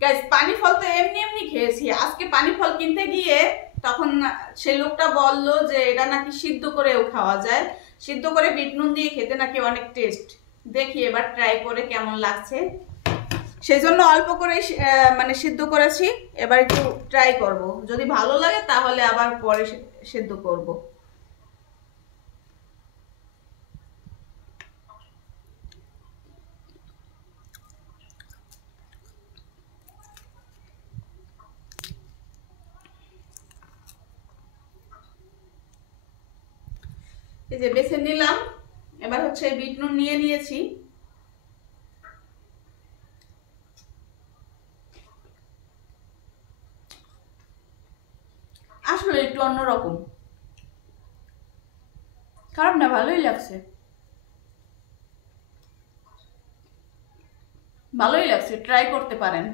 Guys পানি ফল তো এমনি এমনি খেয়েছি, আজকে পানি ফল কিনতে গিয়ে তখন সেই লোকটা বললো যে এটা নাকি সিদ্ধ করেও খাওয়া যায়, সিদ্ধ করে বিট নুন দিয়ে খেতে নাকি অনেক টেস্ট। দেখি এবার ট্রাই করে কেমন লাগছে। সেই জন্য অল্প করে মানে সিদ্ধ করেছি, এবার একটু ট্রাই করব, যদি ভালো লাগে তাহলে আবার পরে সিদ্ধ করব। এই যে বেছে নিলাম, এবার হচ্ছে বিট নুন নিয়ে নিয়েছি। আসলে একটু অন্যরকম, খারাপ না, ভালোই লাগছে, ভালোই লাগছে, ট্রাই করতে পারেন।